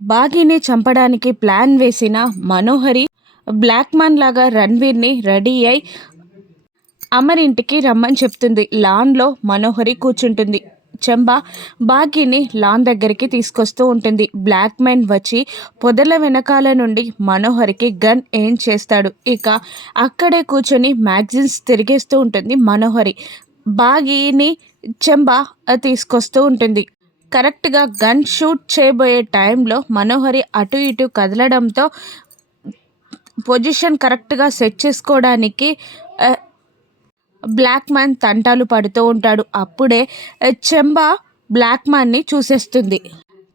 బాగీని చంపడానికి ప్లాన్ వేసిన మనోహరి black man లాగా రణ్వీర్ని రెడీ అయి అమర్ ఇంటికి రమ్మని చెప్తుంది. లాన్లో మనోహరి కూర్చుంటుంది. చెంబ బాగీని లాన్ దగ్గరికి తీసుకొస్తూ ఉంటుంది. బ్లాక్ మ్యాన్ వచ్చి పొదల వెనకాల నుండి మనోహరికి గన్ ఏం చేస్తాడు? ఇక అక్కడే కూర్చొని మ్యాగజైన్స్ తిరిగేస్తూ ఉంటుంది మనోహరి. బాగీని చెంబ తీసుకొస్తూ ఉంటుంది. కరెక్ట్గా గన్ షూట్ చేయబోయే టైంలో మనోహరి అటు ఇటు కదలడంతో పొజిషన్ కరెక్ట్గా సెట్ చేసుకోవడానికి బ్లాక్ మ్యాన్ తంటాలు పడుతూ ఉంటాడు. అప్పుడే చెంబ బ్లాక్ మ్యాన్ని చూసేస్తుంది.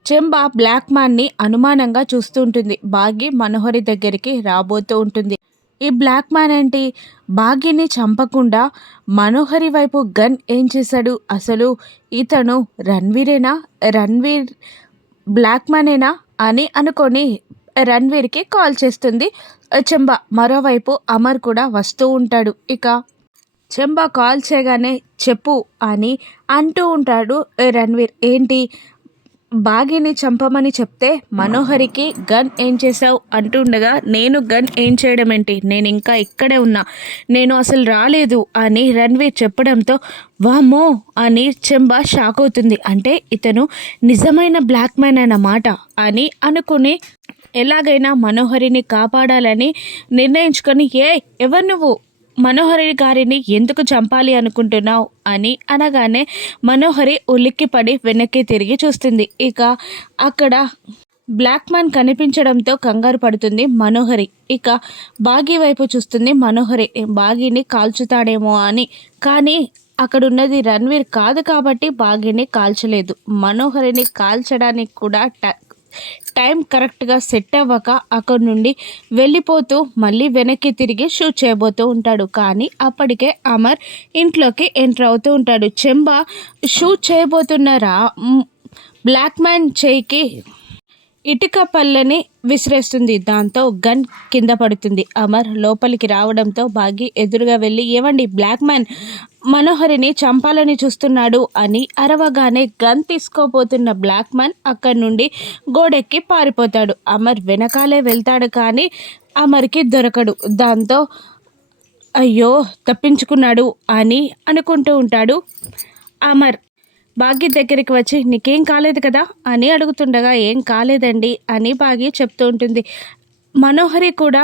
చెంబ బ్లాక్ మ్యాన్ని అనుమానంగా చూస్తూ ఉంటుంది. బాగి మనోహరి దగ్గరికి రాబోతూ ఉంటుంది. ఈ బ్లాక్ మ్యాన్ ఏంటి? భాగ్యని చంపకుండా మనోహరి వైపు గన్ ఏం చేశాడు? అసలు ఇతను రణ్వీరేనా? రణ్వీర్ బ్లాక్ మ్యానేనా? అని అనుకొని రణ్వీర్కి కాల్ చేస్తుంది. చెంబ మరోవైపు అమర్ కూడా వస్తూ ఉంటాడు. ఇక చెంబ కాల్ చేయగానే చెప్పు అని అంటూ ఉంటాడు రణ్వీర్. ఏంటి? బాగిని చంపమని చెప్తే మనోహరికి గన్ ఏం చేసావు అంటుండగా నేను గన్ ఏం చేయడం ఏంటి నేను ఇంకా ఇక్కడే ఉన్నా. నేను అసలు రాలేదు అని రణ్వీర్ చెప్పడంతో వామ్మో అని చెంబ షాక్ అవుతుంది. అంటే ఇతను నిజమైన బ్లాక్ మ్యాన్ అన్నమాట అని అనుకుని ఎలాగైనా మనోహరిని కాపాడాలని నిర్ణయించుకొని ఏ ఎవరు నువ్వు? మనోహరి గారిని ఎందుకు చంపాలి అనుకుంటున్నావు అని అనగానే మనోహరి ఉలిక్కిపడి వెనక్కి తిరిగి చూస్తుంది. ఇక అక్కడ బ్లాక్ మ్యాన్ కనిపించడంతో కంగారు పడుతుంది మనోహరి. ఇక బాగి వైపు చూస్తుంది మనోహరి. బాగిని కాల్చుతాడేమో అని. కానీ అక్కడున్నది రణ్వీర్ కాదు కాబట్టి బాగిని కాల్చలేదు. మనోహరిని కాల్చడానికి కూడా టైం కరెక్ట్గా సెట్ అవ్వక అక్కడి నుండి వెళ్ళిపోతూ మళ్ళీ వెనక్కి తిరిగి షూట్ చేయబోతూ ఉంటాడు. కానీ అప్పటికే అమర్ ఇంట్లోకి ఎంటర్ అవుతూ ఉంటాడు. చెంబ షూట్ చేయబోతున్నారా బ్లాక్ మ్యాన్ చేయికి ఇటుక పళ్ళని విసిరేస్తుంది. దాంతో గన్ కింద పడుతుంది. అమర్ లోపలికి రావడంతో బాగి ఎదురుగా వెళ్ళి ఏమండి బ్లాక్ మ్యాన్? మనోహరిని చంపాలని చూస్తున్నాడు అని అరవగానే గన్ తీసుకోబోతున్న బ్లాక్ మ్యాన్ అక్కడి నుండి గోడెక్కి పారిపోతాడు. అమర్ వెనకాలే వెళ్తాడు కానీ అమర్కి దొరకడు. దాంతో అయ్యో తప్పించుకున్నాడు అని అనుకుంటూ ఉంటాడు అమర్. భాగ్య దగ్గరికి వచ్చి నీకేం కాలేదు కదా? అని అడుగుతుండగా ఏం కాలేదండి అని భాగ్య చెప్తూ ఉంటుంది. మనోహరి కూడా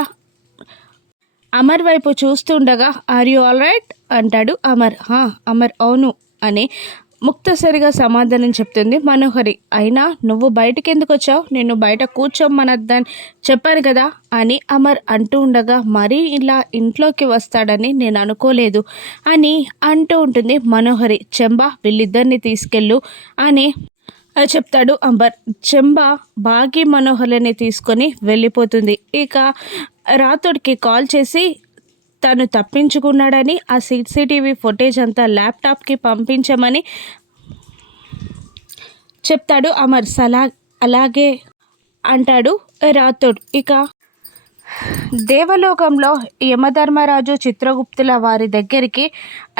అమర్ వైపు చూస్తుండగా ఆర్ యు ఆల్ రైట్ అంటాడు అమర్. హా అమర్ అవును అని ముక్తసరిగా సమాధానం చెప్తుంది మనోహరి. అయినా నువ్వు బయటికి ఎందుకు వచ్చావు నేను బయట కూర్చోమనద్దని చెప్పాను కదా అని అమర్ అంటూ ఉండగా మరీ ఇలా ఇంట్లోకి వస్తాడని నేను అనుకోలేదు అని అంటూ ఉంటుంది మనోహరి. చెంబా వీళ్ళిద్దరిని తీసుకెళ్ళు అని చెప్తాడు అంబర్. చెంబ బాగి మనోహరిని తీసుకొని వెళ్ళిపోతుంది. ఇక రాతోడికి కాల్ చేసి తను తప్పించుకున్నాడని ఆ సీసీటీవీ ఫుటేజ్ అంతా ల్యాప్టాప్కి పంపించమని చెప్తాడు అమర్. సలా అలాగే అంటాడు రాతోడ్ ఇక దేవలోకంలో యమధర్మరాజు చిత్రగుప్తుల వారి దగ్గరికి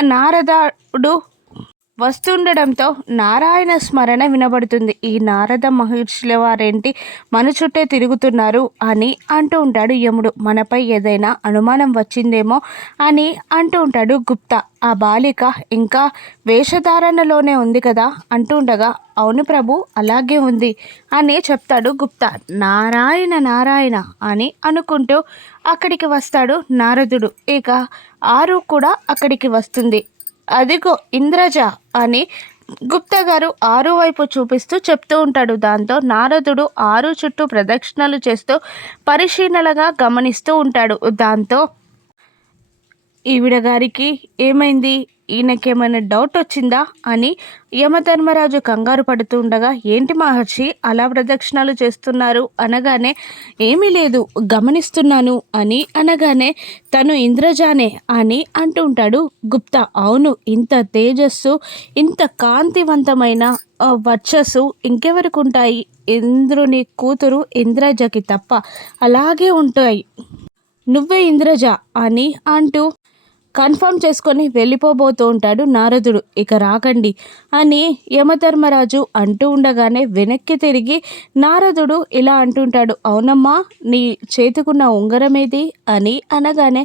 నారదాడు వస్తుండడంతో నారాయణ స్మరణ వినబడుతుంది. ఈ నారద మహర్షుల వారేంటి? మన చుట్టే తిరుగుతున్నారు అని అంటూ ఉంటాడు యముడు. మనపై ఏదైనా అనుమానం వచ్చిందేమో అని అంటూ ఉంటాడు గుప్తా. ఆ బాలిక ఇంకా వేషధారణలోనే ఉంది కదా అంటూ ఉండగా అవును ప్రభు అలాగే ఉంది అని చెప్తాడు గుప్తా. నారాయణ నారాయణ అని అనుకుంటూ అక్కడికి వస్తాడు నారదుడు. ఇక ఆరు కూడా అక్కడికి వస్తుంది. అదిగో ఇంద్రజ అని గుప్తా గారు ఆరు వైపు చూపిస్తూ చెప్తూ ఉంటాడు. దాంతో నారదుడు ఆరు చుట్టూ ప్రదక్షిణలు చేస్తూ పరిశీలనగా గమనిస్తూ ఉంటాడు. దాంతో ఈవిడ గారికి ఏమైంది? ఈయనకేమైనా డౌట్ వచ్చిందా? అని యమధర్మరాజు కంగారు పడుతూ ఉండగా ఏంటి మహర్షి అలా ప్రదక్షిణాలు చేస్తున్నారు? అనగానే ఏమీ లేదు గమనిస్తున్నాను అని అనగానే తను ఇంద్రజానే అని అంటూ ఉంటాడు గుప్తా. అవును ఇంత తేజస్సు ఇంత కాంతివంతమైన వర్చస్సు ఇంకెవరికి ఉంటాయి ఇంద్రుని కూతురు ఇంద్రజకి తప్ప అలాగే ఉంటాయి. నువ్వే ఇంద్రజ అని అంటూ కన్ఫర్మ్ చేసుకొని వెళ్ళిపోబోతూ ఉంటాడు నారదుడు. ఇక రాకండి అని యమధర్మరాజు అంటూ ఉండగానే వెనక్కి తిరిగి నారదుడు ఇలా అంటుంటాడు అవునమ్మా నీ చేతికున్న ఉంగరమేది అని అనగానే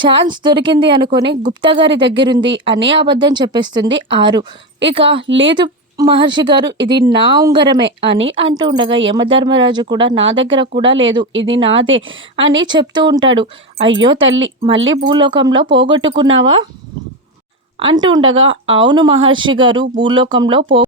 ఛాన్స్ దొరికింది అనుకొని గుప్తా గారి దగ్గరుంది అనే అబద్ధం చెప్పేస్తుంది ఆరు. ఇక లేదు మహర్షి గారు ఇది నా ఉంగరమే అని అంటూ ఉండగా యమధర్మరాజు కూడా నా దగ్గర కూడా లేదు ఇది నాదే అని చెప్తూ ఉంటాడు. అయ్యో తల్లి మళ్ళీ భూలోకంలో పోగొట్టుకున్నావా? అంటూ ఉండగా అవును మహర్షి గారు భూలోకంలో పో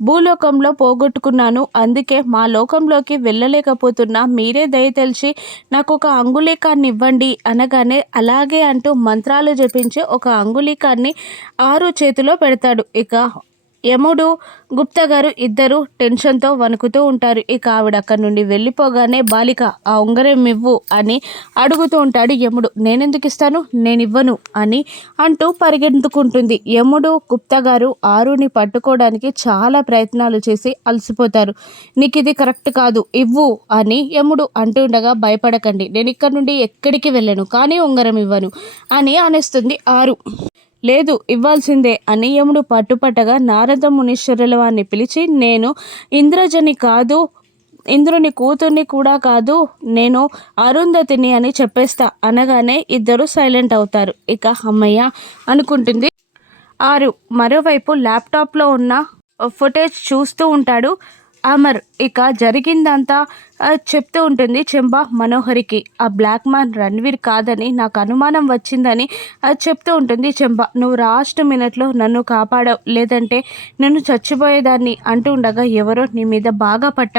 భూలోకంలో పోగొట్టుకున్నాను. అందుకే మా లోకంలోకి వెళ్ళలేకపోతున్నా. మీరే దయతెలిచి నాకు ఒక అంగుళీకాన్ని ఇవ్వండి అనగానే అలాగే అంటూ మంత్రాలు జపించి ఒక అంగుళీకాన్ని ఆరు చేతిలో పెడతాడు. ఇక యముడు గుప్తా గారు ఇద్దరు టెన్షన్తో వణుకుతూ ఉంటారు. ఇక ఆవిడ అక్కడి నుండి వెళ్ళిపోగానే బాలిక ఆ ఉంగరం ఇవ్వు అని అడుగుతూ ఉంటాడు యముడు. నేనెందుకు ఇస్తాను? నేను ఇవ్వను అని అంటూ పరిగెత్తుకుంటుంది. యముడు గుప్తా గారు ఆరుని పట్టుకోవడానికి చాలా ప్రయత్నాలు చేసి అలసిపోతారు. నీకు ఇది కరెక్ట్ కాదు ఇవ్వు అని యముడు అంటూ ఉండగా భయపడకండి. నేను ఇక్కడ నుండి ఎక్కడికి వెళ్ళను కానీ ఉంగరం ఇవ్వను అని అనేస్తుంది ఆరు. లేదు ఇవ్వాల్సిందే అని యముడు పట్టుపట్టగా నారద మునీశ్వరుల వారిని పిలిచి నేను ఇంద్రజని కాదు ఇంద్రుని కూతుర్ని కూడా కాదు నేను అరుంధతిని అని చెప్పేస్తా అనగానే ఇద్దరు సైలెంట్ అవుతారు. ఇక అమ్మయ్య అనుకుంటుంది. ఆరు మరోవైపు ల్యాప్టాప్లో ఉన్న ఫుటేజ్ చూస్తూ ఉంటాడు. అమర్ ఇక జరిగిందంతా చెప్తూ ఉంటుంది చెంబా మనోహరికి. ఆ బ్లాక్ మ్యాన్ రణ్వీర్ కాదని నాకు అనుమానం వచ్చిందని చెప్తూ ఉంటుంది చెంబా నువ్వు లాస్ట్ మినిట్లో నన్ను కాపాడవు. లేదంటే నేను చచ్చిపోయేదాన్ని అంటూ ఉండగా ఎవరో నీ మీద బాగా పట్ట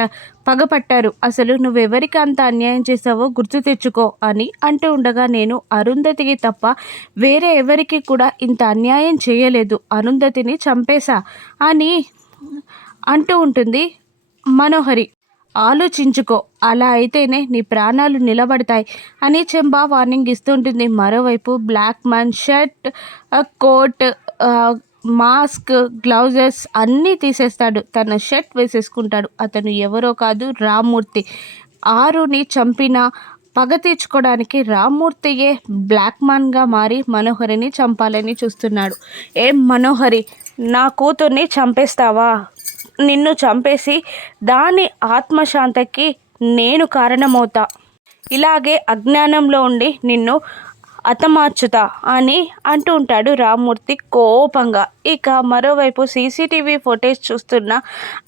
పగపట్టారు అసలు నువ్వెవరికి అంత అన్యాయం చేసావో గుర్తు తెచ్చుకో అని అంటూ ఉండగా నేను అరుంధతికి తప్ప వేరే ఎవరికి కూడా ఇంత అన్యాయం చేయలేదు. అరుంధతిని చంపేశా అని అంటూ ఉంటుంది మనోహరి ఆలోచించుకో. అలా అయితేనే నీ ప్రాణాలు నిలబడతాయి అని చెంబా వార్నింగ్ ఇస్తుంటుంది. మరోవైపు black man shirt coat mask gloves అన్నీ తీసేస్తాడు. తన షర్ట్ వేసేసుకుంటాడు. అతను ఎవరో కాదు రామ్మూర్తి. ఆరుని చంపిన పగ తీర్చుకోవడానికి రామ్మూర్తియే బ్లాక్ మ్యాన్గా మారి మనోహరిని చంపాలని చూస్తున్నాడు. ఏం మనోహరి? నా కూతుర్ని చంపేస్తావా? నిన్ను చంపేసి దాని ఆత్మశాంతకి నేను కారణమవుతా. ఇలాగే అజ్ఞానంలో ఉండి నిన్ను అతమార్చుతా అని అంటూ ఉంటాడు రామ్మూర్తి కోపంగా. ఇక మరోవైపు సీసీటీవీ ఫుటేజ్ చూస్తున్న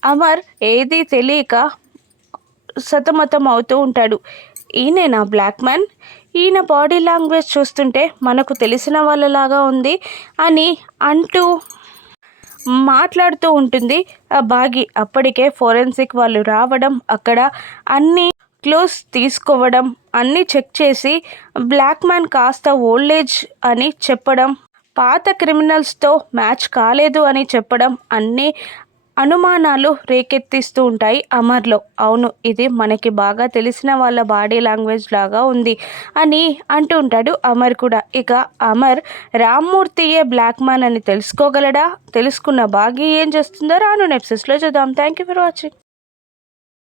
అమర్ ఏది తెలియక సతమతం అవుతూ ఉంటాడు. ఈయనేనా బ్లాక్ మ్యాన్? ఈయన బాడీ లాంగ్వేజ్ చూస్తుంటే మనకు తెలిసిన వాళ్ళలాగా ఉంది అని అంటూ మాట్లాడుతూ ఉంటుంది. ఆ బాగి అప్పటికే ఫోరెన్సిక్ వాళ్ళు రావడం అక్కడ అన్ని క్లోజ్ తీసుకోవడం అన్నీ చెక్ చేసి బ్లాక్ మ్యాన్ కాస్త ఓల్డేజ్ అని చెప్పడం పాత క్రిమినల్స్తో మ్యాచ్ కాలేదు అని చెప్పడం అన్నీ అనుమానాలు రేకెత్తిస్తూ ఉంటాయి అమర్లో. అవును ఇది మనకి బాగా తెలిసిన వాళ్ళ బాడీ లాంగ్వేజ్ లాగా ఉంది అని అంటూ ఉంటాడు అమర్ కూడా. ఇక అమర్ రామ్మూర్తియే బ్లాక్ మ్యాన్ అని తెలుసుకోగలడా? తెలుసుకున్న బాగా ఏం చేస్తుందో రాను నెప్సెస్లో చూద్దాం. Thank you for watching